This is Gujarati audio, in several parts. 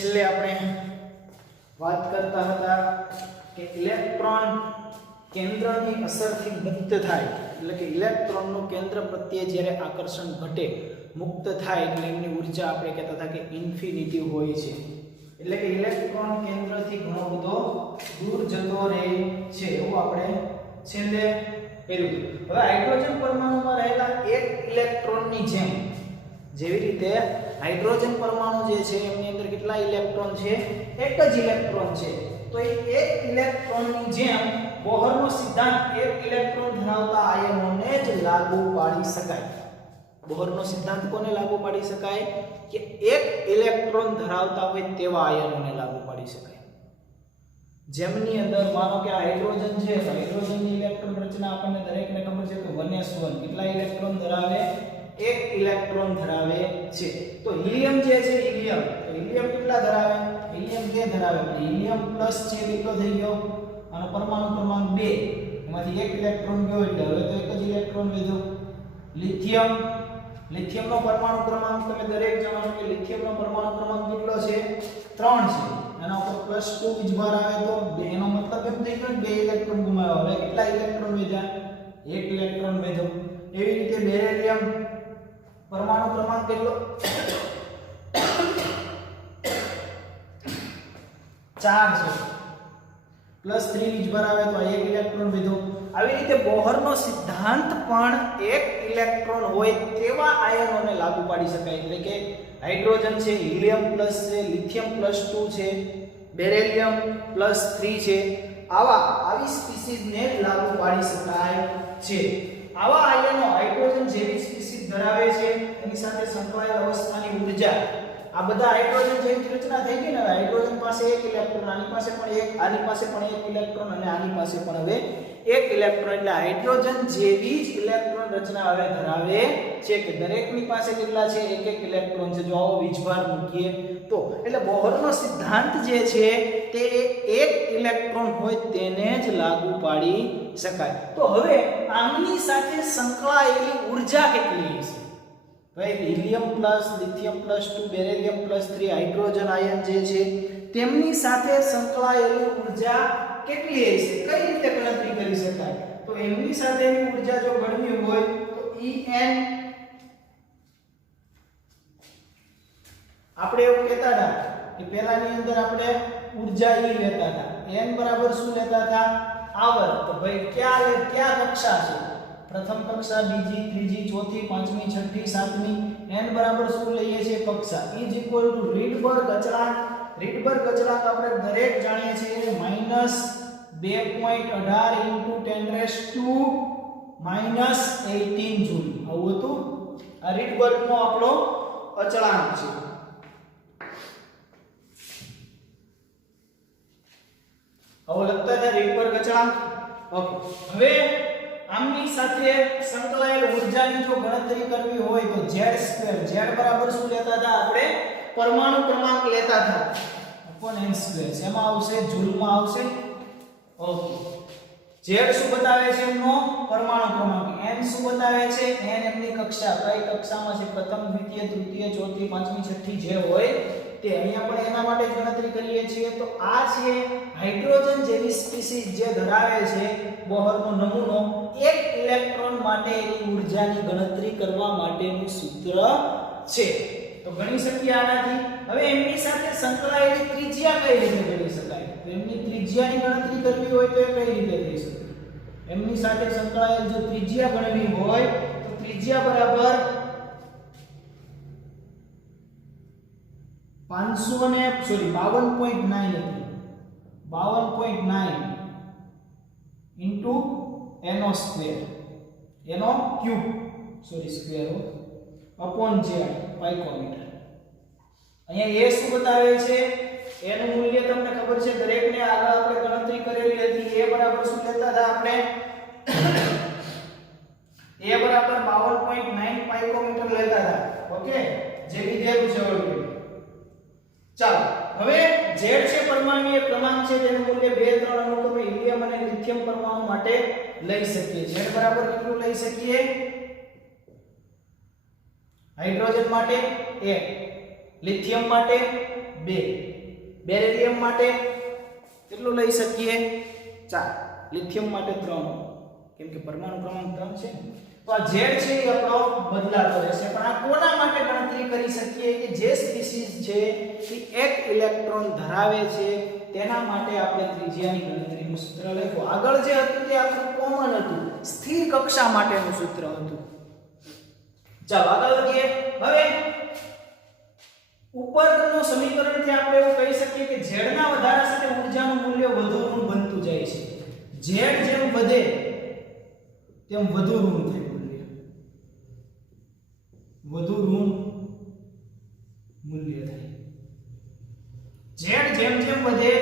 છેલ્લે આપણે વાત કરતા હતા કે ઇલેક્ટ્રોન કેન્દ્રની અસરથી મુક્ત થાય એટલે કે ઇલેક્ટ્રોનનું કેન્દ્ર પ્રત્યે જ્યારે આકર્ષણ ઘટે મુક્ત થાય એટલે એમની ઉર્જા આપણે કહેતા હતા કે ઇન્ફિનિટી હોય છે એટલે કે ઇલેક્ટ્રોન કેન્દ્રથી ઘણો બધો દૂર જતો રહે છે એવું આપણે છેલ્લે કર્યું. હવે હાઇડ્રોજન પરમાણુમાં રહેલા એક ઇલેક્ટ્રોનની જેમ જેવી રીતે હાઇડ્રોજન પરમાણુ જે છે એમની અંદર કેટલા ઇલેક્ટ્રોન છે? એક જ ઇલેક્ટ્રોન છે. તો એ એક ઇલેક્ટ્રોનની જેમ બોહરનો સિદ્ધાંત એક ઇલેક્ટ્રોન ધરાવતા આયનોને જ લાગુ પાડી શકાય. બોહરનો સિદ્ધાંત કોને લાગુ પાડી શકાય? કે એક ઇલેક્ટ્રોન ધરાવતા હોય તેવા આયનોને લાગુ પાડી શકાય. જેમની અંદર માનો કે આ હાઇડ્રોજન છે તો હાઇડ્રોજનની ઇલેક્ટ્રોન રચના આપણને દરેકને ખબર છે કે 1s1 કેટલા ઇલેક્ટ્રોન ધરાવે? એક ઇલેક્ટ્રોન ધરાવે છે. તો હિલિયમ જે છે હિલિયમ તો હિલિયમ કેટલા ધરાવે? હિલિયમ 2 ધરાવે. હિલિયમ પ્લસ છે કેટલો થઈ ગયો? આનો પરમાણુ ક્રમાંક 2 એમાંથી એક ઇલેક્ટ્રોન ગયો એટલે હવે તો એક જ ઇલેક્ટ્રોન લીધો. લિથિયમ લિથિયમનો પરમાણુ ક્રમાંક તમે દરેક જાણો છો કે લિથિયમનો પરમાણુ ક્રમાંક કેટલો છે? 3 છે. એના ઉપર +2 વીજભાર આવે તો એનો મતલબ એમ થઈ ગયો કે 2 ઇલેક્ટ્રોન ગુમાવ્યા. હવે કેટલા ઇલેક્ટ્રોન વધ્યા? 1 ઇલેક્ટ્રોન વધ્યો. એવી રીતે બેરિલિયમ પરમાણુ ક્રમાંક કેટલો? 4 છે. +3 વીજભાર આવે તો 1 ઇલેક્ટ્રોન વધ્યો. આવી રીતે બોહરનો સિદ્ધાંત પણ એક ઇલેક્ટ્રોન હોય તેવા આયનોને લાગુ પાડી શકાય. એટલે કે હાઇડ્રોજન છે, હિલિયમ પ્લસ છે, લિથિયમ +2 છે, બેરિલિયમ +3 છે. આવી સ્પીસીઝને લાગુ પાડી શકાય છે. આવા આયનો હાઇડ્રોજન જેવી સ્પીસીઝ ધરાવે છે એની સાથે સંકળાયેલ અવસ્થાની ઉર્જા આ બધા હાઇડ્રોજન જેવી રચના થઈ ગઈ ને. હવે હાઇડ્રોજન પાસે એક ઇલેક્ટ્રોન, આની પાસે પણ એક, આની પાસે પણ એક ઇલેક્ટ્રોન અને આની પાસે પણ હવે એક ઇલેક્ટ્રોન. એટલે હાઇડ્રોજન જેવી જ ઇલેક્ટ્રોન રચના હવે ધરાવે છે કે દરેકની પાસે કેટલા છે? એક એક ઇલેક્ટ્રોન છે. જો આવો વીજભાર મૂકીએ તો એટલે બોહરનો સિદ્ધાંત જે છે તે એક ઇલેક્ટ્રોન હોય તેને જ લાગુ પાડી શકાય. તો હવે આમની સાથે સંકળાયેલી ઉર્જા કેટલી હશે? ભાઈ helium plus, lithium +2, beryllium +3 hydrogen ion જે છે તેમની સાથે સંકળાયેલી ઉર્જા કેટલી હશે? કઈ રીતે ગણતરી કરી શકાય? તો એમની સાથેની ઉર્જા જો ગણવી હોય તો En આપણે એવું કહેતા હતા કે પહેલાની અંદર આપણે ઉર્જા E લેતા હતા. n બરાબર શું લેતા હતા? આવર્ત. તો ભાઈ ક્યાં કક્ષા છે? પ્રથમ કક્ષા, બીજી, ત્રીજી, ચોથી, પાંચમી, છઠ્ઠી, સાતમી. n બરાબર શું લઈએ છીએ? કક્ષા. રીડબર્ગ અચળાંક. રીડબર્ગ અચળાંક આપણે દરેક જાણીએ છીએ -2.18 × 10⁻18 જૂલ. આવું હતું. આ રીડબર્ગનો આપણો અચળાંક છે. આવો લખતા હતા રીડબર્ગ અચળાંક. ઓકે. હવે આમની સાથે સંકળાયેલ ઉર્જાની જો ગણતરી કરવી હોય તો z². z બરાબર શું લેતા હતા આપણે? પરમાણુ ક્રમાંક લેતા હતા n². શેમાં આવશે? જૂલમાં આવશે. ઓકે. z શું બતાવે છે? એમનો પરમાણુ ક્રમાંક. n શું બતાવે છે? n એમની કક્ષા. કઈ કક્ષામાં છે? પ્રથમ, દ્વિતીય, તૃતીય, ચોથી, પાંચમી, છઠ્ઠી જે હોય તે. અહીંયા પણ એના માટે ગણતરી કરીએ છીએ. તો આ છે હાઇડ્રોજન જેવી સ્પીસીઝ જે ધરાવે છે બોહરનો નમૂનો. એક ઇલેક્ટ્રોન માટે એની ઉર્જાની ગણતરી કરવા માટેનું સૂત્ર છે. તો ગણી શકીએ આનાથી. હવે એમની સાથે સંકળાયેલી ત્રિજ્યા કઈ રીતે ગણી શકાય? તો એમની ત્રિજ્યાની ગણતરી કરવી હોય તો એ કઈ રીતે થઈ શકે? એમની સાથે સંકળાયેલ જો ત્રિજ્યા ગણવી હોય તો ત્રિજ્યા બરાબર 52.9 હતી. 52.9 into n². એનો cube square upon z picometre. અહીંયા a શું બતાવે છે? એનું મૂલ્ય તમને ખબર છે દરેકને આગળ આપણે ગણતરી કરેલી હતી. a બરાબર શું લેતા હતા આપણે? a બરાબર 52.9 પાઇકોમીટર લેતા હતા. ઓકે. જે વિદ્યાર્થી છે ઓલરેડી. ચાલો હવે z છે પરમાણુય ક્રમાંક છે તેનું મૂલ્ય 2, 3 અનુક્રમે હિલિયમ અને લિથિયમ પરમાણુ માટે લઈ શકીએ. z બરાબર કેટલું લઈ શકીએ? હાઇડ્રોજન માટે 1, લિથિયમ માટે 2, બેરિલિયમ માટે કેટલું લઈ શકીએ 4, લિથિયમ માટે 3, કેમ કે પરમાણુ ક્રમાંક 3 છે ને. તો આ Z છે એ આપણો બદલાતો રહેશે, પણ આ કોના માટે ગણતરી કરી શકીએ કે જે સ્પીસીસ છે એ એક ઇલેક્ટ્રોન ધરાવે છે તેના માટે આપણે ત્રિજ્યાની ગણતરીનું સૂત્ર લખ્યું. આગળ જે હતું તે આપણું કોમન હતું, સ્થિર કક્ષા માટેનું સૂત્ર હતું. ચાલો આગળ વધીએ. હવે ઉપરનું સમીકરણથી આપણે એવું કહી શકીએ કે Z ના વધારા સાથે ઊર્જાનું મૂલ્ય વધુ ઋણ બનતું જાય છે. Z જેમ વધે તેમ વધુ ઋણ થાય મૂલ્ય, વધુ ઋણ મૂલ્ય થાય. Z જેમ જેમ વધે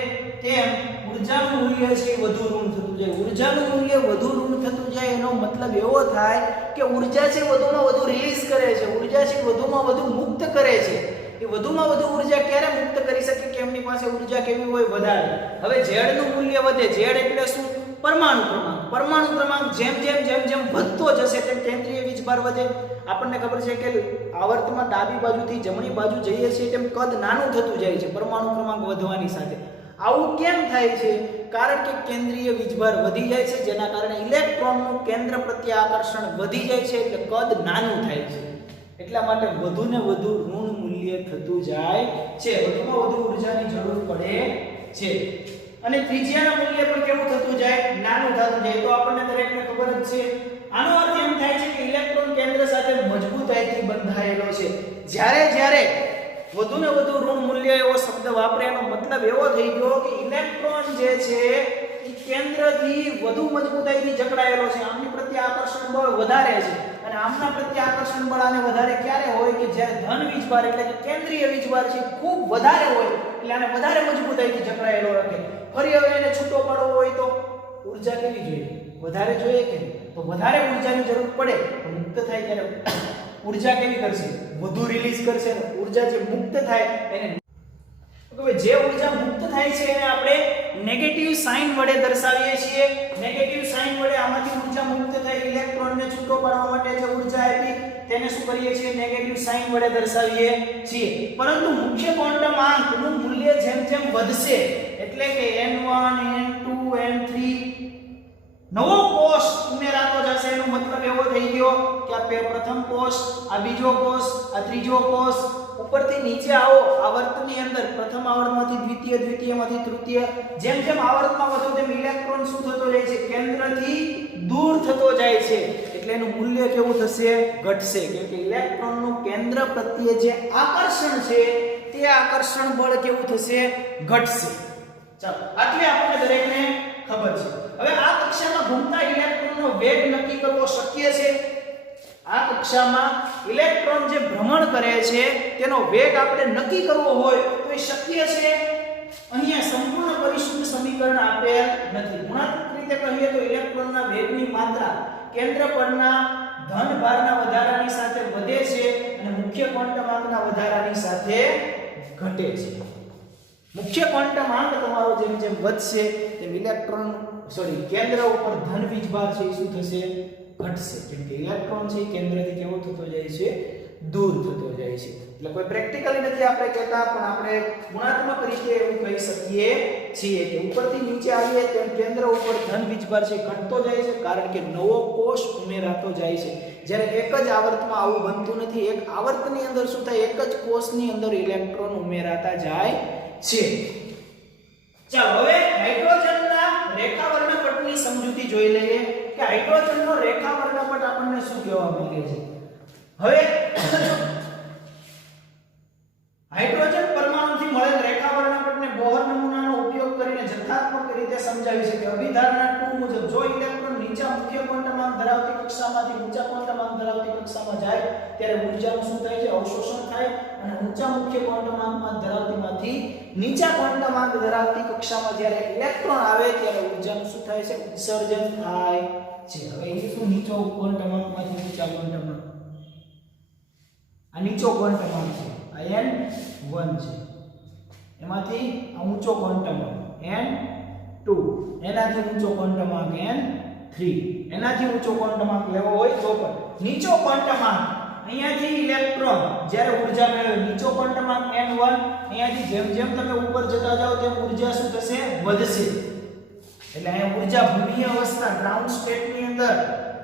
તેમ ઊર્જાનું મૂલ્ય છે વધુ ઋણ થતું જાય. ઊર્જાનું મૂલ્ય વધુ ઋણ થતું જાય એનો મતલબ એવો થાય કે ઊર્જા છે વધુમાં વધુ રિલીઝ કરે છે, ઊર્જા છે વધુમાં વધુ મુક્ત કરે છે. એ વધુમાં વધુ ઊર્જા ક્યારે મુક્ત કરી શકે કે એમની પાસે ઊર્જા કેવી હોય વધારે. હવે Z નું મૂલ્ય વધે, Z એટલે શું? પરમાણુ ક્રમાંક. પરમાણુ ક્રમાંક જેમ જેમ જેમ જેમ વધતો જશે તેમ કેન્દ્રીય વીજભાર વધે. આપણને ખબર છે કે આવર્તમાં ડાબી બાજુથી જમણી બાજુ જઈએ છીએ તેમ કદ નાનું થતું જાય છે પરમાણુ ક્રમાંક વધવાની સાથે. આવું કેમ થાય છે? કારણ કે કેન્દ્રીય વીજભાર વધી જાય છે, જેના કારણે ઇલેક્ટ્રોનનું કેન્દ્ર પ્રત્યે આકર્ષણ વધી જાય છે, એટલે કદ નાનું થાય છે. એટલા માટે વધુ ને વધુ ઋણ મૂલ્ય થતું જાય છે, વધુમાં વધુ ઊર્જાની જરૂર પડે છે. અને ત્રિજ્યાના મૂલ્ય પણ કેવું થતું જાય? નાનું થતું જાય. તો આપણને દરેકને ખબર જ છે. આનો અર્થ એમ થાય છે કે ઇલેક્ટ્રોન કેન્દ્ર સાથે મજબૂતાઈથી બંધાયેલો છે. જ્યારે જ્યારે વધુ ને વધુ ઋણ મૂલ્ય એવો શબ્દ વાપરે એનો મતલબ એવો થઈ ગયો કે ઇલેક્ટ્રોન જે છે એ કેન્દ્રથી વધુ મજબૂતાઈથી જકડાયેલો છે. આમની પ્રત્યે આકર્ષણ બળ વધારે છે, અને આમના પ્રત્યે આકર્ષણ બળ આને વધારે ક્યારે હોય કે જ્યારે ધન વીજભાર એટલે કે કેન્દ્રીય વીજભાર છે ખૂબ વધારે હોય, એટલે આને વધારે મજબૂતાઈથી જકડાયેલો રાખે. ફરી હવે એને છૂટો પાડવો હોય તો ઊર્જા કેવી જોઈએ? વધારે જોઈએ કે તો વધારે ઊર્જાની જરૂર પડે તો મુક્ત થાય ત્યારે ઊર્જા કેવી કરશે? વધુ રિલીઝ કરશે. ઊર્જા જે મુક્ત થાય એને જે ઊર્જા મુક્ત થાય છે એને આપણે નેગેટિવ સાઇન વડે દર્શાવીએ છીએ. નેગેટિવ સાઇન વડે આમાંથી ઊર્જા મુક્ત થઈ ઇલેક્ટ્રોનને છૂટો પાડવા માટે જે ઊર્જા આપી તેને શું કરીએ છીએ? નેગેટિવ સાઇન વડે દર્શાવીએ છીએ. પરંતુ મુખ્ય ક્વોન્ટમ આંકનું મૂલ્ય જેમ જેમ વધશે એટલે કે n1 n2 n3 નવો કોષ ઉમેરાતો જશે. એનો મતલબ એવો થઈ ગયો કે આ પ્રથમ કોષ, આ બીજો કોષ, આ ત્રીજો કોષ, ઉપરથી નીચે આવો આવર્તની અંદર પ્રથમ આવર્તમાંથી દ્વિતીય, દ્વિતીયમાંથી તૃતીય, જેમ જેમ આવર્તમાં વધો તેમ ઇલેક્ટ્રોન શું થતો જાય છે? કેન્દ્રથી દૂર થતો જાય છે. એટલે એનું મૂલ્ય કેવું થશે? ઘટશે. કેમ કે ઇલેક્ટ્રોનનું કેન્દ્ર પ્રત્યે જે આકર્ષણ છે તે આકર્ષણ બળ કેવું થશે? ઘટશે. ચાલો આટલે આપણને દરેકને ખબર છે. હવે આ કક્ષામાં ઘૂમતા ઇલેક્ટ્રોનનો વેગ નક્કી કરવો શક્ય છે? આ કક્ષામાં ઇલેક્ટ્રોન જે ભ્રમણ કરે છે તેનો વેગ આપણે નક્કી કરવો હોય તો એ શક્ય છે? અહીંયા સંપૂર્ણ પરિશુદ્ધ સમીકરણ આપેલ નથી. ગુણાત્મક રીતે કહીએ તો ઇલેક્ટ્રોનના વેગની માત્રા કેન્દ્ર પરના ધન ભારના વધારાની સાથે વધે છે અને મુખ્ય ક્વોન્ટમ આંકના વધારાની સાથે ઘટે છે. મુખ્ય ક્વોન્ટમ આંક તમારો જેમ જેમ વધશે તેમ ઇલેક્ટ્રોન કેન્દ્ર ઉપર ધન વીજભાર છે એ શું થશે? ઘટશે. કેમ કે ઇલેક્ટ્રોન છે કેન્દ્રથી કેવો થતો જાય છે? દૂર થતો જાય છે. એટલે કોઈ પ્રેક્ટિકલી નથી આપણે કહેતા, પણ આપણે ગુણાત્મક રીતે એવું કહી શકીએ છીએ કે ઉપરથી નીચે આવીએ તેમ કેન્દ્ર ઉપર ધન વીજભાર છે ઘટતો જાય છે, કારણ કે નવો કોષ ઉમેરાતો જાય છે. જ્યારે એક જ આવર્તમાં આવું બનતું નથી. એક આવર્તની અંદર શું થાય? એક જ કોષની અંદર ઇલેક્ટ્રોન ઉમેરાતા જાય છે. ચાલો હવે હાઇડ્રોજનના રેખા વર્ણપટની સમજૂતી જોઈ લઈએ કે હાઇડ્રોજનનો રેખા વર્ણપટ આપણને શું કહેવા માંગે છે. હવે હાઇડ્રોજન પરમાણુથી મળેલ રેખા વર્ણપટને બોહર નમૂનાનો ઉપયોગ કરીને જથ્થાત્મક રીતે સમજાવી શકે. અભિધારણા 2 મુજબ જો ઇલેક્ટ્રોન નીચા મુખ્ય ક્વોન્ટમ ધરાવતી કક્ષામાંથી ઊંચા ક્વોન્ટમ ધરાવતી કક્ષામાં જાય ત્યારે ઊર્જાનું શું થાય છે? અવશોષણ થાય. અને ઊંચા મુખ્ય ક્વોન્ટમ ધરાવતીમાંથી નીચા ક્વોન્ટમ ધરાવતી કક્ષામાં જ્યારે ઇલેક્ટ્રોન આવે ત્યારે ઊર્જાનું શું થાય છે? ઉત્સર્જન થાય છે. હવે એ શું? નીચો ક્વોન્ટમ માંથી ઊંચા ક્વોન્ટમ આ નીચો ક્વોન્ટમ છે, આ n1 છે, એમાંથી આ ઊંચો ક્વોન્ટમ n2, એનાથી ઊંચો ક્વોન્ટમ n3, એનાથી ઊંચો ક્વોન્ટમ લેવો હોય તો પણ નીચો ક્વોન્ટમ અહીંયાથી ઇલેક્ટ્રોન જ્યારે ઊર્જા મેળવે નીચો ક્વોન્ટમાંક n1 અહીંયાથી જેમ જેમ તમે ઉપર જતા જાઓ તેમ ઊર્જા શું થશે વધશે એટલે અહીંયા ઊર્જા ભૂમિય અવસ્થા ગ્રાઉન્ડ સ્ટેટ ની અંદર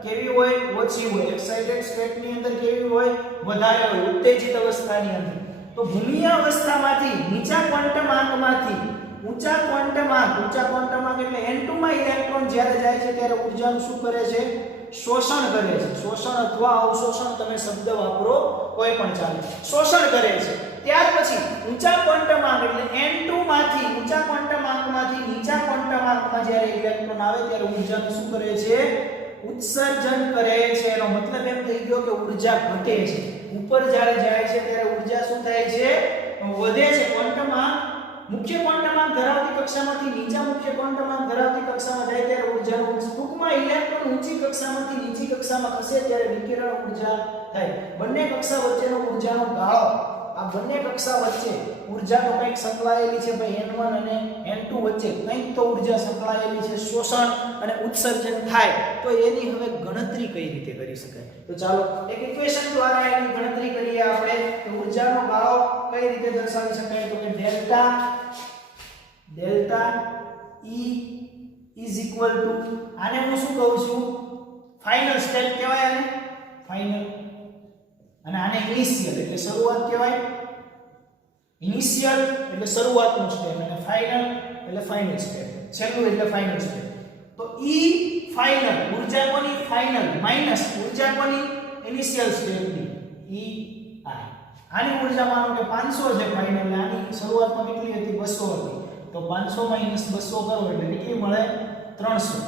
કેવી હોય ઓછી હોય એક્સાઇટેડ સ્ટેટ ની અંદર કેવી હોય વધારે હોય ઉત્તેજિત અવસ્થાની અંદર તો ભૂમિય અવસ્થામાંથી નીચા ક્વોન્ટમાંકમાંથી ઊંચા ક્વોન્ટમાંક એટલે n2 માં ઇલેક્ટ્રોન જ્યારે જાય છે ત્યારે ઊર્જાનું શું કરે છે શોષણ કરે છે શોષણ અથવા અવશોષણ તમે શબ્દ વાપરો કોઈ પણ ચાલે શોષણ કરે છે ત્યાર પછી ઊંચા ક્વોન્ટમાંક એટલે n2 માંથી ઊંચા ક્વોન્ટમાંકમાંથી નીચા ક્વોન્ટમાંકમાં જ્યારે ઇલેક્ટ્રોન આવે ત્યારે ઊર્જાનું શું કરે છે ઉત્સર્જન કરે છે એનો મતલબ એમ થઈ ગયો કે ઊર્જા ઘટે છે ઉપર જ્યારે જાય છે ત્યારે ઊર્જા શું થાય છે વધે છે ક્વોન્ટમાંક મુખ્ય ક્વોન્ટમાંક ધરાવતી કક્ષામાંથી નીચા મુખ્ય ક્વોન્ટમાંક ધરાવતી કક્ષામાં જાય ત્યારે ઊર્જાનું ટૂંકમાં ઇલેક્ટ્રોન ઊંચી કક્ષામાંથી નીચી કક્ષામાં ખસે ત્યારે વિકિરણ ઊર્જા થાય બંને કક્ષા વચ્ચેનો ઊર્જાનો ગાળો આ બંને કક્ષા વચ્ચે ઊર્જાનો કંઈક સંકળાયેલી છે ભાઈ n1 અને n2 વચ્ચે કંઈક તો ઊર્જા સંકળાયેલી છે શોષણ અને ઉત્સર્જન થાય તો એની હવે ગણતરી કઈ રીતે કરી શકાય તો ચાલો એક ઇક્વેશન દ્વારા એની ગણતરી કરીએ આપણે કે ઊર્જાનો ગાળો કઈ રીતે દર્શાવી શકાય તો કે delta E is equal to આને હું શું કહું છું ફાઇનલ સ્ટેટ કહેવાય આને ફાઇનલ અને આને ઇનિશિયલ એટલે શરૂઆત કહેવાય ઇનિશિયલ એટલે શરૂઆતનું સ્ટેપ અને ફાઇનલ એટલે ફાઇનલ સ્ટેપ છેલ્લું એટલે ફાઇનલ સ્ટેપ તો E ફાઇનલ ઊર્જા કોની ફાઇનલ માઈનસ ઊર્જા કોની ઇનિશિયલ સ્ટેપની E I આની ઊર્જા માનો કે 500 છે ફાઇનલ એટલે આની શરૂઆતમાં કેટલી હતી 200 હતી તો 500 માઈનસ 200 કરો એટલે કેટલી મળે 300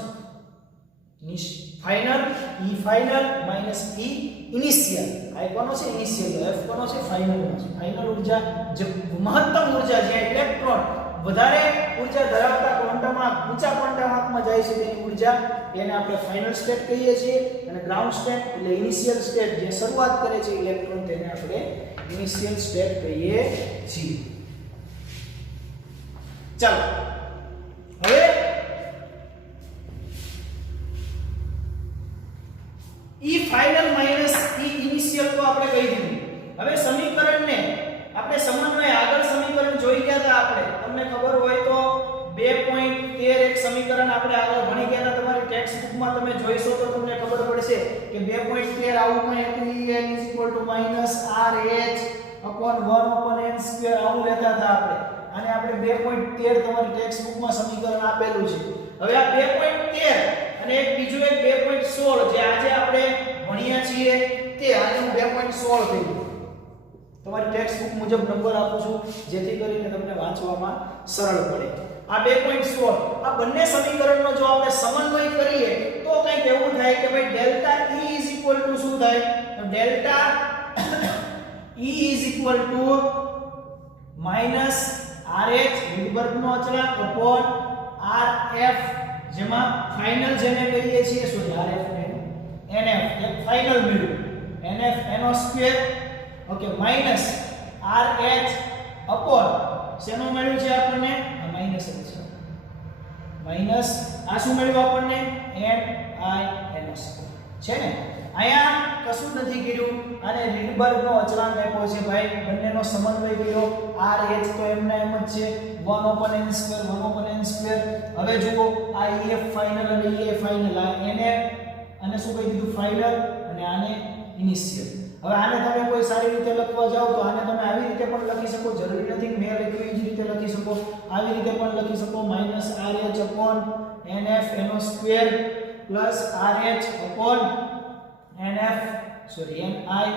final E final minus E initial I કોનો છે ઇનિશિયલ F કોનો છે ફાઇનલ નો છે ફાઇનલ ઊર્જા જે મહત્તમ ઊર્જા જે ઇલેક્ટ્રોન વધારે ઊર્જા ધરાવતા ક્વોન્ટમાંક ઊંચા ક્વોન્ટમાંકમાં જાય છે તેની ઊર્જા એને આપણે ફાઇનલ સ્ટેટ કહીએ છીએ અને ગ્રાઉન્ડ સ્ટેટ એટલે ઇનિશિયલ સ્ટેટ જે શરૂઆત કરે છે ઇલેક્ટ્રોન તેને આપણે ઇનિશિયલ સ્ટેટ કહીએ છીએ ચાલો હવે E final minus E initial તો આપણે કહી દીધું હવે સમીકરણને આપણે સમન્વય આગળ સમીકરણ જોઈ ગયા હતા આપણે તમને ખબર હોય તો 2.13 એક સમીકરણ આપણે આગળ ભણી ગયા હતા તમારી ટેક્સ્ટ બુકમાં તમે જોઈશો તો તમને ખબર પડશે કે 2.13 આવું કંઈ હતું E n = -RH/1/n² આવું લેતા હતા આપણે અને આપણે 2.13 તમારી ટેક્સ્ટ બુકમાં સમીકરણ આપેલું છે હવે આ 2.13 અને એક બીજું એક 2.16 જે આજે આપણે ભણ્યા છીએ તે આને હું 2.16 કહી દઉં તમારી ટેક્સ્ટ બુક મુજબ નંબર આપું છું જેથી કરીને તમને વાંચવામાં સરળ પડે આ 2.16 આ બંને સમીકરણનો જો આપણે સમન્વય કરીએ તો કંઈક એવું થાય કે ભાઈ ડેલ્ટા E = શું થાય તો ડેલ્ટા E = -RH હિલ્બર્ટનો અચળાંક upon RF જેમાં ફાઇનલ જેને કહીએ છીએ સોરી RF ને NF એક ફાઇનલ મેળવ્યું NF NO2 okay minus RH upon શેનું મળ્યું છે આપણને આ માઈનસ છે માઈનસ આ શું મળ્યું આપણને NI NO2 છે ને અહીંયા કશું નથી કર્યું અને હિલ્બર્ટનો અચળાંક આપ્યો છે ભાઈ બંનેનો સમન્વય કર્યો RH તો એમના એમ જ છે 1/n². હવે જુઓ આ EF ફાઇનલ અને EA ફાઇનલ આ NF અને શું કહી દીધું ફાઇનલ અને આને ઇનિશિયલ હવે આને તમે કોઈ સારી રીતે લખવા જાઓ તો આને તમે આવી રીતે પણ લખી શકો જરૂરી નથી મેં લખ્યું એ જ રીતે લખી શકો આવી રીતે પણ લખી શકો -RH/NF NO2 RH upon NF sorry NI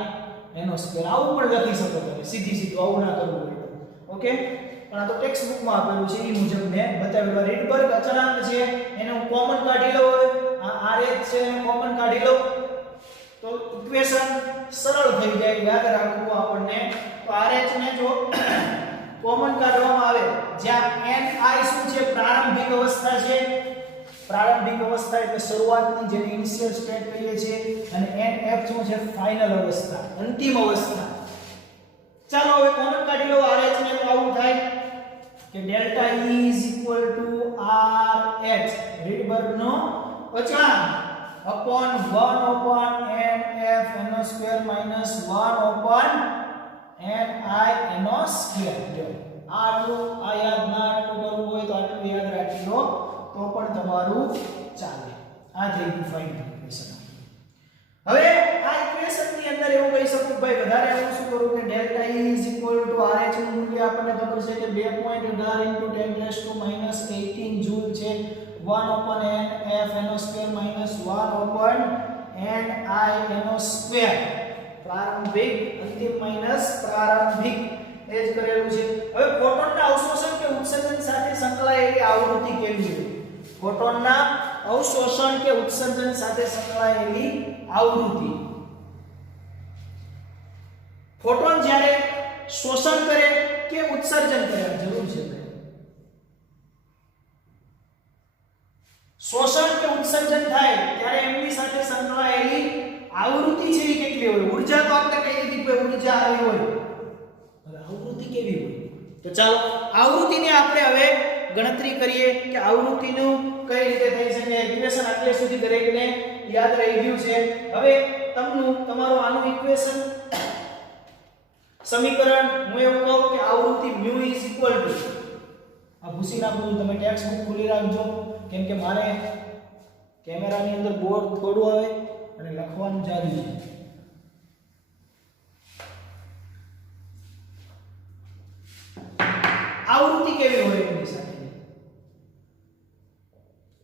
NO2 આવું પણ લખી શકો તમે સીધું આવું ના કરવું પડે ઓકે પણ આ તો ટેક્સ્ટ બુકમાં આપેલું છે એ મુજબ મેં બતાવેલું રીડબર્ગ અચળાંક છે એને હું કોમન કાઢી લઉં આ RH છે એને કોમન કાઢી લઉં તો ઇક્વેશન સરળ થઈ જાય યાદ રાખવું આપણને તો RH ને જો કોમન કાઢવામાં આવે જ્યાં NI શું છે પ્રારંભિક અવસ્થા છે પ્રારંભિક અવસ્થા એટલે શરૂઆતની જેને ઇનિશિયલ સ્ટેટ કહીએ છીએ અને NF શું છે ફાઇનલ અવસ્થા અંતિમ અવસ્થા ચાલો હવે કોમન કાઢી લો RH ને તો આવું થાય કે ડેલ્ટા E = RH રીડબર્ગનો અચળાંક upon 1 upon nf no square minus 1 upon ni no square. જો આટલું આ યાદ ના આટલું કરવું હોય તો આટલું યાદ રાખી લો તો પણ તમારું ચાલે. આ થઈ ગયું ફાઇનલ ઇક્વેશન. હવે આ ઇક્વેશન ની અંદર એવું કહી શકું ભાઈ વધારે હું શું કરું કે ડેલ્ટા E RH નું મૂલ્ય આપણને ખબર છે કે 2.18 × 10⁻18 જૂલ છે. 1 upon nf no square minus 1 upon ni no square. પ્રારંભિક અંતિમ માઈનસ પ્રારંભિક એ જ કરેલું છે. હવે ફોટોનના અવશોષણ કે ઉત્સર્જન સાથે સંકળાયેલી આવૃત્તિ કેવી છે? ફોટોનના અવશોષણ કે ઉત્સર્જન સાથે સંકળાયેલી આવૃત્તિ. ફોટોન જ્યારે શોષણ કરે કે ઉત્સર્જન કરે જરૂર છે. શોષણ કે ઉત્સર્જન થાય ત્યારે એમની સાથે સંકળાયેલી આવૃત્તિ છે એ કેટલી હોય? ઊર્જા તો આપણે કહી દીધી કે ઊર્જા આવી હોય. હવે આવૃત્તિ કેવી હોય? તો ચાલો આવૃત્તિને આપણે હવે ગણતરી કરીએ કે આવૃત્તિનું કઈ રીતે થઈ શકે. ઇક્વેશન આટલે સુધી દરેકને યાદ રહી ગયું છે. હવે તમારું આનું ઇક્વેશન સમીકરણ હું એવું કહું કે આવૃત્તિ μ આ ભૂસી નાખું. તમે ટેક્સ્ટ બુક ખોલી રાખજો કેમ કે મારે કેમેરાની અંદર બોર્ડ થોડું આવે અને લખવાનું જાદુ છે. આવૃત્તિ કેવી હોય એની સાથે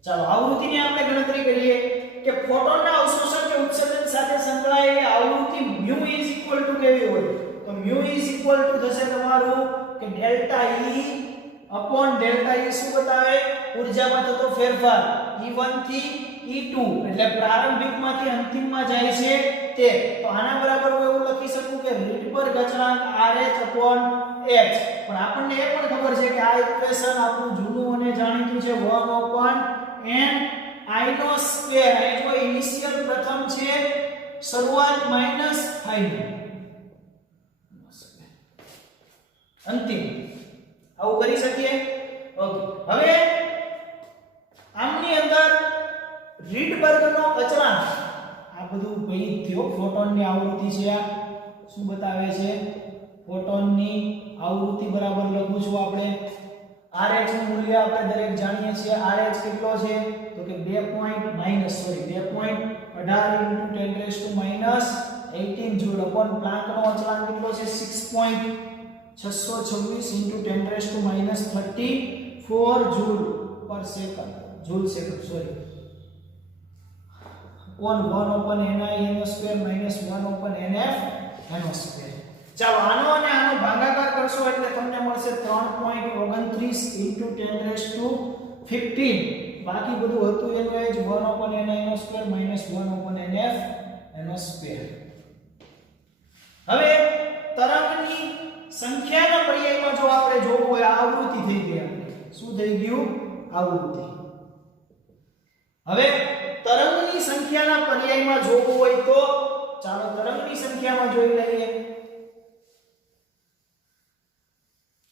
ચાલો આવૃત્તિની આપણે ગણતરી કરીએ કે ફોટોનના અવશોષણ કે ઉત્સર્જન સાથે સંકળાયેલી આવૃત્તિ μ કેવી હોય? તો μ થશે તમારું કે ડેલ્ટા E શું બતાવે? ઊર્જામાં થતો ફેરફાર E1 થી E2 એટલે પ્રારંભિકમાંથી અંતિમમાં જાય છે તે. તો આના બરાબર હું એવું લખી શકું કે રીડબર્ગ અચળાંક RH upon h. પણ આપણને એ પણ ખબર છે કે આ ઇક્વેશન આપણું જૂનું અને જાણીતું છે 1 upon n I નો સ્ક્વેર. અહીં જો ઇનિશિયલ પ્રથમ છે શરૂઆત માઈનસ ફાઇનલ અંતિમ. આવું કરી શકીએ. ઓકે હવે આમની અંદર રીડબર્ગનો અચળાંક આ બધું ગણિત થયો. ફોટોનની આવૃત્તિ છે. આ શું બતાવે છે? ફોટોનની આવૃત્તિ બરાબર લખું છું આપણે. RH નું મૂલ્ય આપણે દરેક જાણીએ છીએ. RH કેટલો છે? તો કે 2.18 10⁻18 જૂલ upon પ્લાન્કનો અચળાંક કેટલો છે? 6.626 × 10⁻34 જૂલ પર second. Joule second sorry. upon 1 upon ni no square minus 1 upon nf no square. ચાલો આનો અને આનો ભાગાકાર કરશો એટલે તમને મળશે 3.29 × 10⁻15. બાકી બધું હતું એનું એ જ 1 upon ni no square minus 1 upon nf no square. હવે તરંગની સંખ્યાના પર્યાયમાં જો આપણે જોવું હોય આવૃત્તિ થઈ ગઈ. શું થઈ ગયું? આવૃત્તિ. હવે તરંગની સંખ્યાના પર્યાયમાં જોવું હોય તો ચાલો તરંગની સંખ્યામાં જોઈ લઈએ.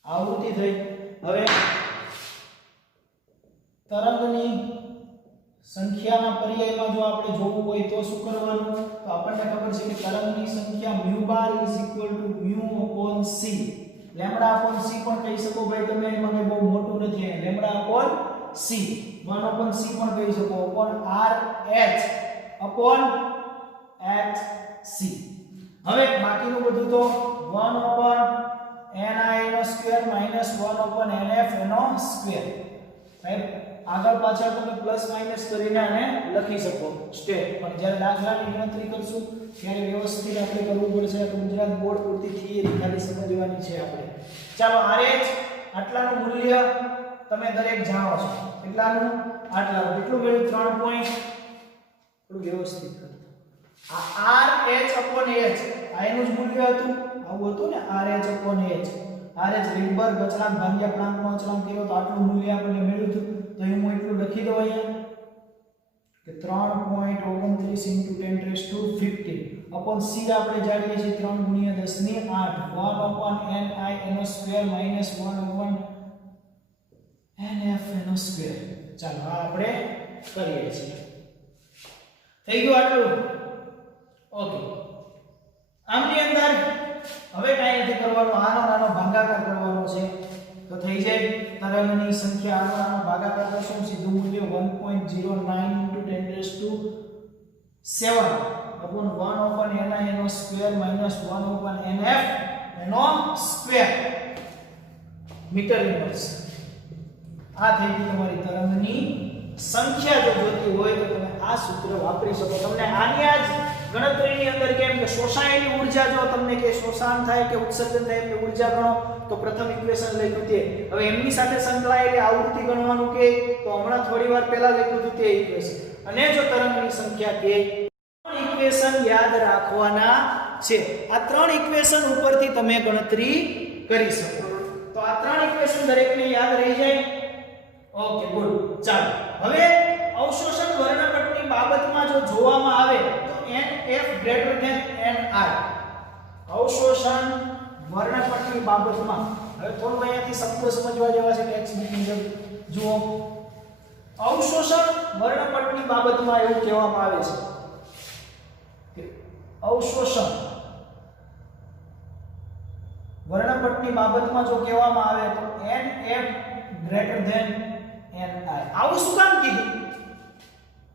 આવૃત્તિ થઈ. હવે તરંગની સંખ્યાના પર્યાયમાં જો આપણે જોવું હોય તો શું કરવાનું? તો આપણને ખબર છે કે તરંગની સંખ્યા μ બાર μ upon c. Lambda upon c પણ કહી શકો ભાઈ તમે. એમાં કઈ બહુ મોટું નથી. Lambda upon c 1 upon c પણ કહી શકો upon RH upon hc. હવે બાકીનું બધું તો 1 upon ni નો સ્ક્વેર minus 1 upon nf નો સ્ક્વેર. રાઈટ. આગળ પાછળ તમે પ્લસ માઈનસ કરીને આને લખી શકો સ્ટેપ. પણ જ્યારે દાખલાની ગણતરી કરશું ત્યારે વ્યવસ્થિત આપણે કરવું પડશે. તો ગુજરાત બોર્ડ પૂરતી થિયરી ખાલી સમજવાની છે આપણે. ચાલો RH આટલાનું મૂલ્ય તમે દરેક જાણો છો. કેટલાનું? આટલાનું. કેટલું મળ્યું? 3 પોઈન્ટ. થોડું વ્યવસ્થિત કરો. આ RH upon h આ એનું જ મૂલ્ય હતું. આવું હતું ને RH upon h. RH Rydberg અચળાંક ભાગ્યા પ્લાન્કનો અચળાંક કર્યો તો આટલું મૂલ્ય આપણને મળ્યું હતું. તો હું એટલું લખી દઉં અહીંયા કે 3.29 × 10⁻15 upon c આપણે જાણીએ છીએ 3 × 10 ની 8 1 upon ni નો સ્ક્વેર minus 1 upon nf નો સ્ક્વેર. ચાલો આ આપણે કરીએ છીએ. થઈ ગયું આટલું? ઓકે. આમની અંદર હવે કાંઈ નથી કરવાનું, આનો નાનો ભાગાકાર કરવાનો છે તો થઈ જાય તરંગની સંખ્યા. આનો નાનો ભાગાકાર કરશું, સીધું મૂલ્ય 1.09 × 10⁷ એનો સ્ક્વેર માઈનસ 1/nf એનો સ્ક્વેર મીટર ઇન્વર્સ. આ થઈ ગઈ તમારી તરંગની સંખ્યા. જો જોતી હોય તો તમે આ સૂત્ર વાપરી શકો. તમને આની આ જ ગણતરીની અંદર કેમ કે શોષાયેલી ઊર્જા, જો તમને કે શોષણ થાય કે ઉત્સર્જન થાય એમની ઊર્જા ગણો તો પ્રથમ ઇક્વેશન લખ્યું તે. હવે એમની સાથે સંકળાયેલી આવૃત્તિ ગણવાનું કે તો હમણાં થોડીવાર પહેલા લખ્યું હતું તે ઇક્વેશન. અને જો તરંગની સંખ્યા કે ઇક્વેશન યાદ રાખવાના છે. આ ત્રણ ઇક્વેશન ઉપરથી તમે ગણતરી કરી શકો. તો આ ત્રણ ઇક્વેશન દરેકને યાદ રહી જાય. Okay good. ચાલો હવે અવશોષણ વર્ણપટની બાબતમાં જો જોવામાં આવે તો NF greater than NI. અવશોષણ વર્ણપટની બાબતમાં હવે થોડું અહીંયાથી શબ્દો સમજવા જેવા છે. ટેક્સ્ટ બુક મુજબ જુઓ. અવશોષણ વર્ણપટની બાબતમાં એવું કહેવામાં આવે છે કે અવશોષણ વર્ણપટની બાબતમાં જો કહેવામાં આવે તો NF greater than NI. આવું શું કામ કીધું?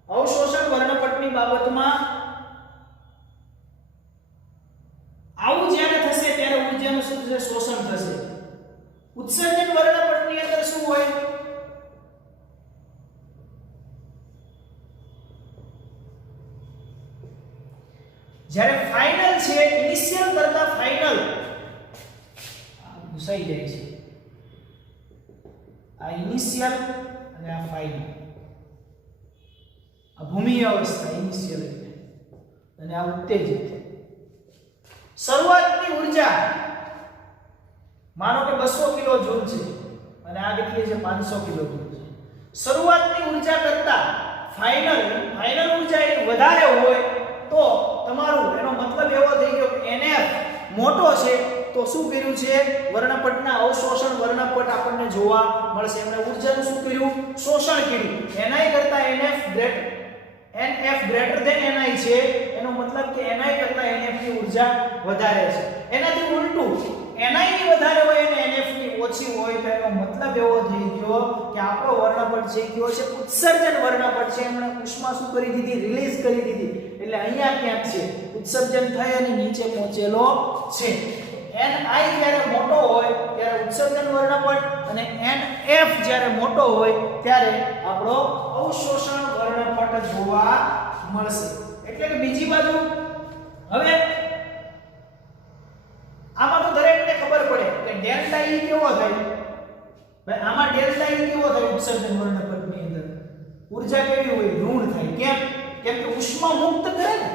અવશોષણ વર્ણપટની બાબતમાં આવું જ્યારે થશે ત્યારે ઊર્જાનું શું થશે? શોષણ થશે. ઉત્સર્જન વર્ણપટની અંદર શું હોય? જ્યારે ફાઇનલ છે, ઇનિશિયલ કરતા ફાઇનલ ઘૂસાઈ જાય છે. આ ઇનિશિયલ અને આ ફાઇનલ, આ ભૂમિય અવસ્થા ઇનિશિયલ અને આ ઉત્તેજિત. શરૂઆતની ઊર્જા માનો કે 200 કિલો જૂલ છે અને આ કેટલી છે? 500 કિલો જૂલ છે. શરૂઆતની ઊર્જા કરતા ફાઇનલ ઊર્જા એ વધારે હોય તો તમારું એનો મતલબ એવો થઈ ગયો કે NF મોટો છે તો શું કર્યું છે? વર્ણપટના અવશોષણ વર્ણપટ આપણને જોવા મળશે. એમણે ઊર્જાનું શું કર્યું? શોષણ કર્યું. NI કરતા NF greater than NI છે એનો મતલબ કે NI કરતા NF ની ઊર્જા વધારે છે. એનાથી ઉલટું NI ની વધારે હોય અને NF ની ઓછી હોય તો એનો મતલબ એવો થઈ ગયો કે આપણો વર્ણપટ છે કયો છે? ઉત્સર્જન વર્ણપટ છે. એમણે ઉષ્મા શું કરી દીધી? રિલીઝ કરી દીધી. એટલે અહીંયા ક્યાંક છે ઉત્સર્જન થઈ અને નીચે પહોંચેલો છે. NI જ્યારે મોટો હોય ત્યારે ઉત્સર્જન વર્ણપટ અને NF જ્યારે મોટો હોય ત્યારે આપણો અવશોષણ વર્ણપટ જોવા મળશે. એટલે કે બીજી બાજુ હવે આમાં તો દરેકને ખબર પડે કે ડેલ્ટા E કેવો થાય? ભાઈ આમાં ડેલ્ટા E કેવો થાય? ઉત્સર્જન વર્ણપટની અંદર ઊર્જા કેવી હોય? ઋણ થાય. કેમ કે ઉષ્મા મુક્ત કરે ને,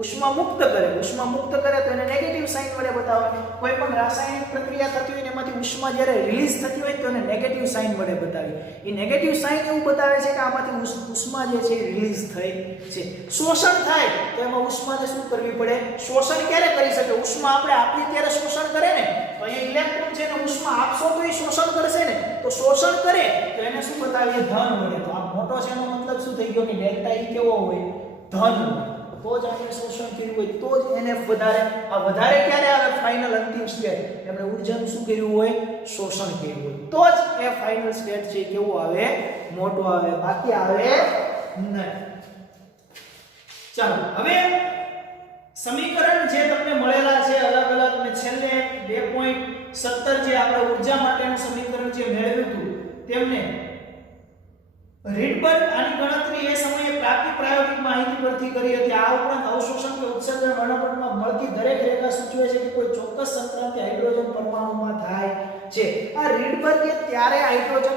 ઉષ્મા મુક્ત કરે તો એને નેગેટિવ સાઇન વડે બતાવે. કોઈ પણ રાસાયણિક પ્રક્રિયા થતી હોય ને એમાંથી ઉષ્મા જ્યારે રિલીઝ થતી હોય તો એને નેગેટિવ સાઇન વડે બતાવે. એ નેગેટિવ સાઇન એવું બતાવે છે કે આમાંથી ઉષ્મા જે છે રિલીઝ થઈ છે. શોષણ થાય તો એમાં ઉષ્માને શું કરવી પડે? શોષણ ક્યારે કરી શકે? ઉષ્મા આપણે આપીએ ત્યારે શોષણ કરે ને. તો અહીંયા ઇલેક્ટ્રોન છે ને ઉષ્મા આપશો તો એ શોષણ કરશે ને. તો શોષણ કરે તો એને શું બતાવીએ? ધન વડે. તો આ મોટો છે એનો મતલબ શું થઈ ગયો કે ડેલ્ટા E કેવો હોય? ધન. તો જ આપણે શોષણ કર્યું હોય તો જ NF વધારે. આ વધારે ક્યારે આવે? ફાઇનલ અંતિમ સ્ટેટ. એમણે ઊર્જાનું શું કર્યું હોય? શોષણ કર્યું હોય તો જ એ ફાઇનલ સ્ટેટ છે કેવું આવે? મોટો આવે. બાકી આવે નહીં. ચાલો હવે સમીકરણ જે તમને મળેલા છે અલગ અલગ અને છેલ્લે 2.17 જે આપણે ઊર્જા માટેનું સમીકરણ જે મેળવ્યું હતું તેમને રીડબર્ગ આની ગણતરી એ સમયે પ્રાપ્તિ પ્રાયોગિક માહિતી પરથી કરી હતી. આ ઉપરાંત અવશોષણ કે ઉત્સર્જન વર્ણપટમાં મળતી દરેક રેખા સૂચવે છે કે કોઈ ચોક્કસ સંક્રાંતિ હાઇડ્રોજન પરમાણુમાં થાય છે. આ રીડબર્ગે ત્યારે હાઇડ્રોજન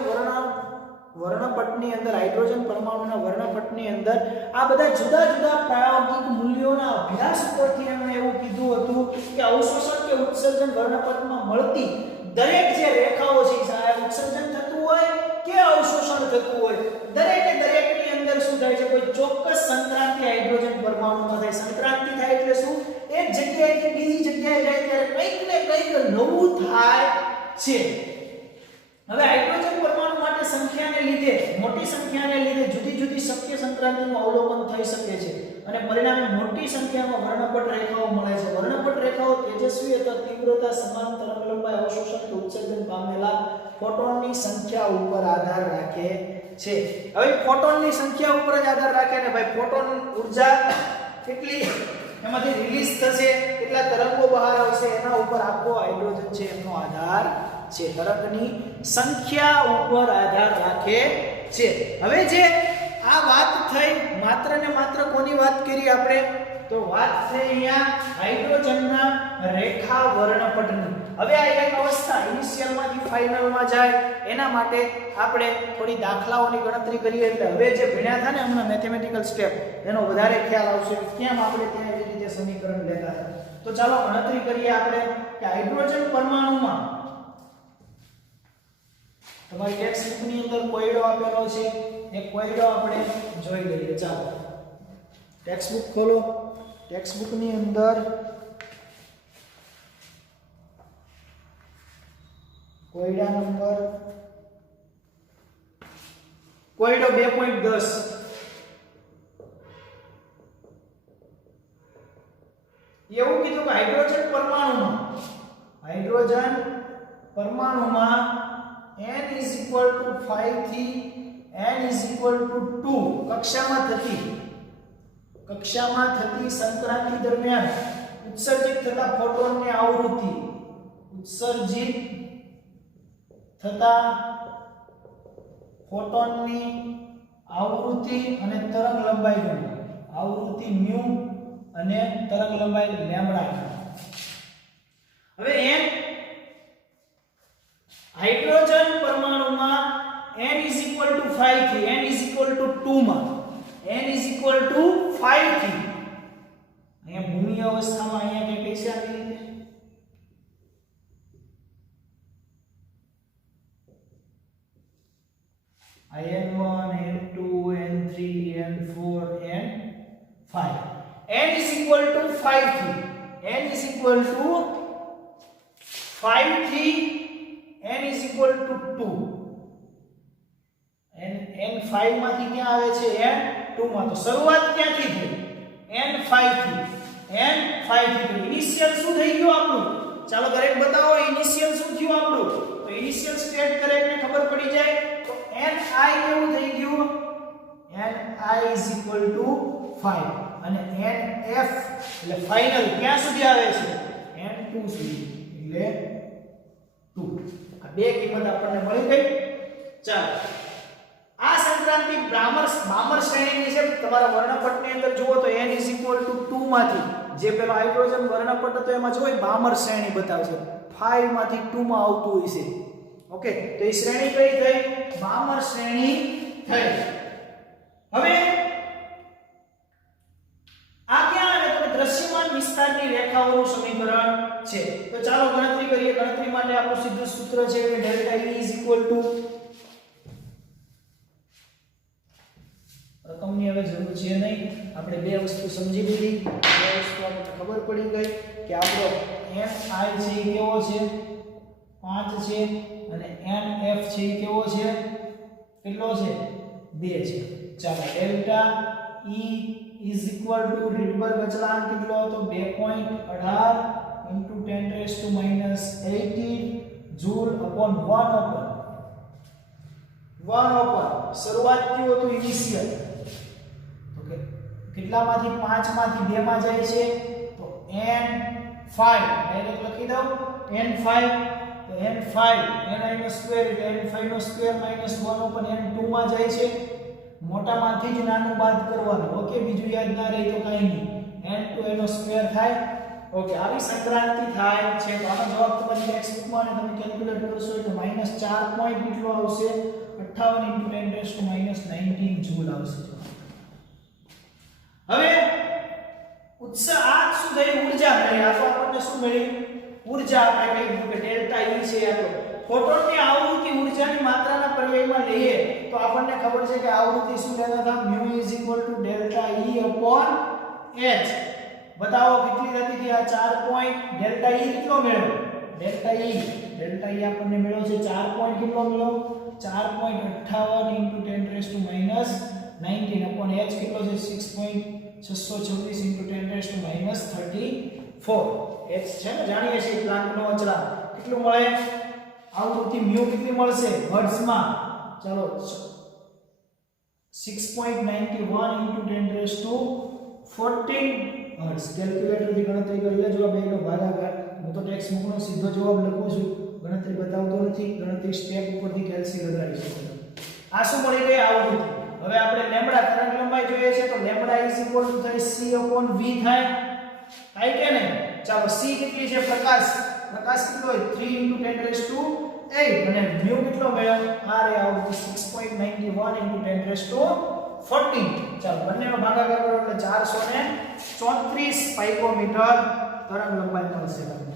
વર્ણપટની અંદર હાઇડ્રોજન પરમાણુના વર્ણપટની અંદર આ બધા જુદા જુદા પ્રાયોગિક મૂલ્યોના અભ્યાસ ઉપરથી એમણે એવું કીધું હતું કે અવશોષણ કે ઉત્સર્જન વર્ણપટમાં મળતી દરેક જે રેખાઓ છે ચાહે ઉત્સર્જન થતું હોય કે અવશોષણ થતું હોય દરેકની અંદર શું થાય છે? કોઈ ચોક્કસ સંક્રાંતિ હાઇડ્રોજન પરમાણુમાં થાય. સંક્રાંતિ થાય એટલે શું? એક જગ્યાએથી બીજી જગ્યાએ જાય ત્યારે કંઈક ને કંઈક નવું થાય છે. હવે હાઇડ્રોજન પરમાણુ માટે સંખ્યાને લીધે મોટી સંખ્યાને લીધે જુદી જુદી શક્ય સંક્રાંતિ સંક્રાંતિનું અવલોકન થઈ શકે છે અને પરિણામે મોટી સંખ્યામાં વર્ણપટ રેખાઓ મળે છે. વર્ણપટ રેખાઓ તેજસ્વી અથવા તીવ્રતા સમાન તરંગલંબાઈ અવશોષણ કે ઉત્સર્જન પામેલા ફોટોનની સંખ્યા ઉપર આધાર રાખે છે. હવે ફોટોનની સંખ્યા ઉપર જ આધાર રાખે ને ભાઈ, ફોટોન ઊર્જા કેટલી એમાંથી રિલીઝ થશે, કેટલા તરંગો બહાર આવશે, એના ઉપર આખો હાઇડ્રોજન છે એનો આધાર છે. તરંગની સંખ્યા ઉપર આધાર રાખે છે. હવે જે આ વાત થઈ માત્ર ને માત્ર કોની વાત કરી આપણે, તો વાત થઈ અહીંયા હાઇડ્રોજનના રેખા વર્ણપટની. હવે આ એક અવસ્થા ઇનિશિયલમાંથી ફાઇનલમાં જાય એના માટે આપણે થોડી દાખલાઓની ગણતરી કરીએ, એટલે હવે જે ભણ્યા હતા ને હમણાં મેથેમેટિકલ સ્ટેપ એનો વધારે ખ્યાલ આવશે કેમ આપણે ત્યાં એવી રીતે સમીકરણ લેતા હતા. તો ચાલો ગણતરી કરીએ આપણે કે હાઇડ્રોજન પરમાણુમાં તમારી ટેક્સ્ટ બુકની અંદર કોયડો આપેલો છે, એ કોયડો આપણે જોઈ લઈએ. ચાલો ટેક્સ્ટ બુક ખોલો. ટેક્સ્ટ બુકની અંદર કોયડા નંબર કોયડો 2.10 એવું કીધું કે હાઇડ્રોજન પરમાણુમાં n = 5 થી n = 2 કક્ષામાં થતી સંક્રાંતિ દરમિયાન ઉત્સર્જિત થતા ફોટોનની આવૃત્તિ, ઉત્સર્જિત થતા ફોટોનની આવૃત્તિ અને તરંગ લંબાઈ, આવૃત્તિ મ્યુ અને તરંગ લંબાઈ લેમ્બડા. હવે n હાઇડ્રોજન પરમાણુમાં n = 5 થી n = 2 માં n = 5 થી અહીંયા ભૂમિ અવસ્થામાં અહીંયા કે કઈ છે આવી રીતે n1 n2 n3 n4 n5 n = 5 થી n = 5 થી n = 2 n5 માંથી ક્યાં આવે છે n2 માં. તો શરૂઆત ક્યાંથી થઈ n5 થી તો ઇનિશિયલ શું થઈ ગયું આપણું, ચાલો દરેક બતાવો ઇનિશિયલ શું થયું આપણું. તો ઇનિશિયલ સ્ટેટ દરેકને ખબર પડી જાય. તો ni કેવું થઈ ગયું, ni = 5 અને nf એટલે ફાઇનલ ક્યાં સુધી આવે છે n2 સુધી એટલે 2. આ બે કિંમત આપણને મળી ગઈ. ચાલો આ સંક્રાંતિ બામર શ્રેણીની છે. તમારા વર્ણપટની અંદર જુઓ તો n = 2 માંથી જે પેલો હાઇડ્રોજન વર્ણપટ હતો એમાં જોઈ બામર શ્રેણી બતાવશે, 5 માંથી 2 માં આવતું હોય છે. ઓકે, તો એ શ્રેણી કઈ થઈ, બામર શ્રેણી થઈ. હવે આ ક્યાં આવે તો દ્રશ્યમાન વિસ્તારની રેખાઓનું સમીકરણ છે. તો ચાલો ગણતરી કરીએ. ગણતરી માટે આપણું સીધું સૂત્ર છે કે ડેલ્ટા E રકમની હવે જરૂર છે નહીં, આપણે બે વસ્તુ સમજી લીધી. બે વસ્તુ આપણને ખબર પડી ગઈ કે આપણો ni છે કેવો છે 5 છે અને nf છે કેવો છે કેટલો છે 2 છે. ચાલો ડેલ્ટા E રીડબર્ગ અચળાંક કેટલો હતો 2.18 × 10⁻⁸ જૂલ / 1/1 શરૂઆત થયું હતું ઇનિશિયલ. તો કેટલામાંથી 5 માંથી 2 માં જાય છે તો n5 ડાયરેક્ટ લખી દઉં n5. તો n5 n સ્ક્વેર એટલે n5 નો સ્ક્વેર -1/n2 માં જાય છે. મોટામાંથી જ નાનું બાદ કરવાનું. ઓકે, બીજું યાદ ના રહે તો કાઈ નહીં, n2 એનો સ્ક્વેર થાય. ઓકે, આવી સંક્રાંતિ થાય છે. તો આનો જવાબ તમારી ટેક્સ્ટ બુકમાં અને તમે કેલ્ક્યુલેટ કરશો એટલે -4 પોઈન્ટ કેટલો આવશે 58 × 10⁻⁹ જૂલ આવશે. હવે ઉત્સાહ આ શું થઈ ઊર્જા મળી. આ તો આપણને શું મળી ઊર્જા. આપણે કહ્યું કે ડેલ્ટા E છે આ તો ફોટોનની આવૃત્તિ ઊર્જાની માત્રાના પર્યાયમાં લઈએ તો આપણને ખબર છે કે આવૃત્તિ શું લેતા હતા μ = ડેલ્ટા E/h. બતાવો કેટલી થતી હતી આ 4 પોઈન્ટ. ડેલ્ટા E કેટલો મેળવ્યો ડેલ્ટા E આપણને મળ્યો છે 4 પોઈન્ટ કેટલો મળ્યો 4.58 × 10⁻⁹ 19 upon h કેટલો છે 6.626 into 10 - 34 h છે ને જાણીએ છીએ પ્લાન્ટનો અચળાંક કેટલું મળે આવૃત્તિ મ્યુ કેટલી મળશે હર્ટ્ઝમાં ચાલો 6.91 into 10 - 14 હર્ટ્ઝ કેલ્ક્યુલેટર થી ગણતરી કરી લેજો આ બેનો ભાગાકાર હું તો ટેક્સ મૂકનો સીધો જવાબ લખું છું ગણતરી બતાવતો નથી ગણતરી સ્ટેપ ઉપરથી કેલ્સી લગાડી શકો આ શું મળી ગઈ આવૃત્તિ હવે આપણે લેમ્બડા તરંગ લંબાઈ જોઈએ છે તો લેમ્બડા = થાય c / v થાય કે નહીં ચાલો c કેટલી છે પ્રકાશ કેટલો હોય 3 * 10 8 અને મ્યુ કેટલો મળ્યો આ રે આવૃત્તિ 6.91 * 10 - 14 ચાલો બંનેનો ભાગાકાર કરો એટલે 434 પાઇકોમીટર તરંગ લંબાઈ મળશે તમને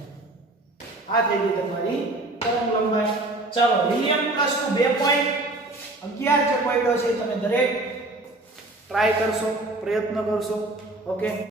આ થઈ ગઈ તમારી તરંગ લંબાઈ ચાલો હિલિયમ +2 2.11 જે કોયડો છે તમે દરેક ટ્રાય કરશો પ્રયત્ન કરશો ઓકે